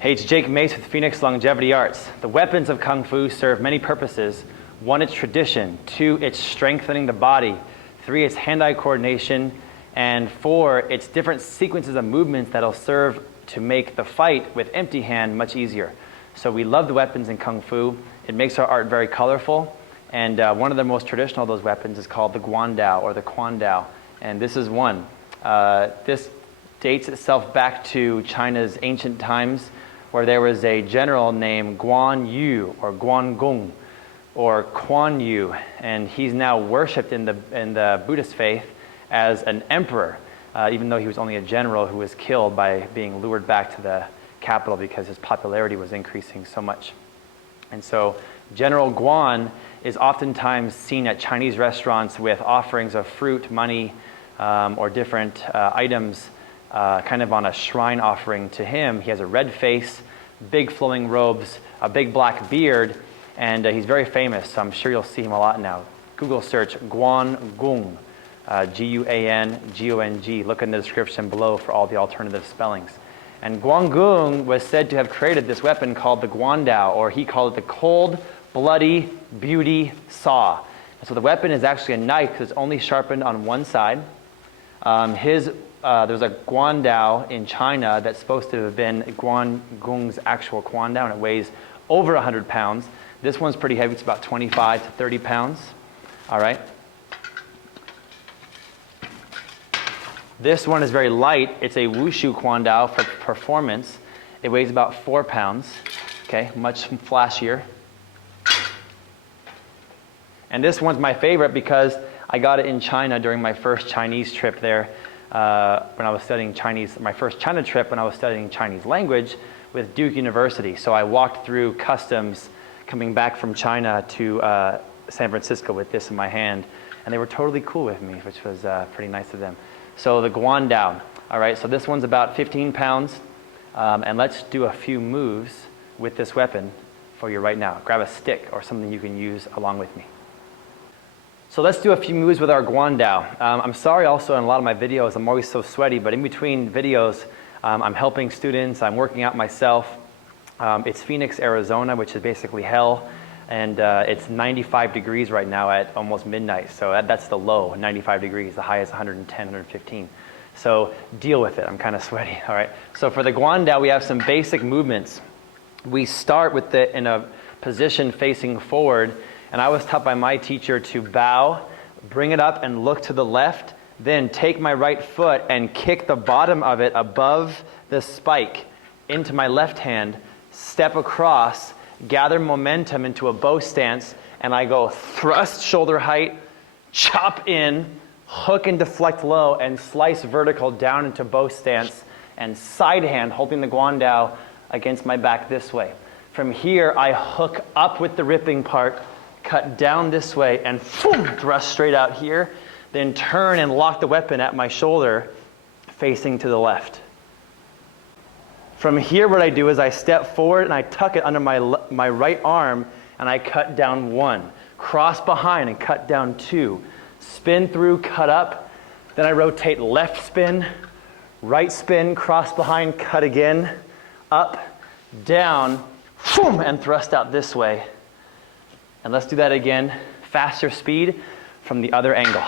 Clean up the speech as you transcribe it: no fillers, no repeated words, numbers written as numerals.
Hey, it's Jake Mace with Phoenix Longevity Arts. The weapons of Kung Fu serve many purposes. 1, it's tradition. 2, it's strengthening the body. 3, it's hand-eye coordination. And 4, it's different sequences of movements that'll serve to make the fight with empty hand much easier. So we love the weapons in Kung Fu. It makes our art very colorful. And one of the most traditional of those weapons is called the Guan Dao or the Kwan Tao. And this is one. This dates itself back to China's ancient times, where there was a general named Guan Yu or Guan Gong or Kwan Yu, and he's now worshipped in the Buddhist faith as an emperor, even though he was only a general who was killed by being lured back to the capital because his popularity was increasing so much. And so General Guan is oftentimes seen at Chinese restaurants with offerings of fruit, money, or different items kind of on a shrine offering to him. He has a red face, big flowing robes, a big black beard, and he's very famous, so I'm sure you'll see him a lot now. Google search Guan Gong, Guangong. Look in the description below for all the alternative spellings. And Guan Gong was said to have created this weapon called the Guan Dao, or he called it the cold, bloody beauty saw. And so the weapon is actually a knife because it's only sharpened on one side. There's a Guan Dao in China that's supposed to have been Guan Gong's actual Kwan Tao, and it weighs over 100 pounds. This one's pretty heavy. It's about 25 to 30 pounds. All right. This one is very light. It's a Wushu Kwan Tao for performance. It weighs about 4 pounds. Okay, much flashier. And this one's my favorite because I got it in China during my first Chinese trip there. When I was studying Chinese, my first China trip when I was studying Chinese language with Duke University. So I walked through customs coming back from China to San Francisco with this in my hand, and they were totally cool with me, which was pretty nice of them. So the Guan Dao, all right, so this one's about 15 pounds, and let's do a few moves with this weapon for you right now. Grab a stick or something you can use along with me. So let's do a few moves with our Guan Dao. I'm sorry also in a lot of my videos I'm always so sweaty, but in between videos I'm helping students, I'm working out myself. It's Phoenix, Arizona, which is basically hell, and it's 95 degrees right now at almost midnight, so that's the low, 95 degrees. The high is 110, 115. So deal with it, I'm kind of sweaty, all right? So for the Guan Dao, we have some basic movements. We start with it in a position facing forward, and I was taught by my teacher to bow, bring it up and look to the left, then take my right foot and kick the bottom of it above the spike into my left hand, step across, gather momentum into a bow stance, and I go thrust shoulder height, chop in, hook and deflect low, and slice vertical down into bow stance, and side hand holding the Guan Dao against my back this way. From here, I hook up with the ripping part, cut down this way, and boom, thrust straight out here, then turn and lock the weapon at my shoulder facing to the left. From here, what I do is I step forward and I tuck it under my right arm, and I cut down 1. Cross behind and cut down 2. Spin through, cut up. Then I rotate left spin, right spin, cross behind, cut again, up, down, boom, and thrust out this way. And let's do that again, faster speed from the other angle.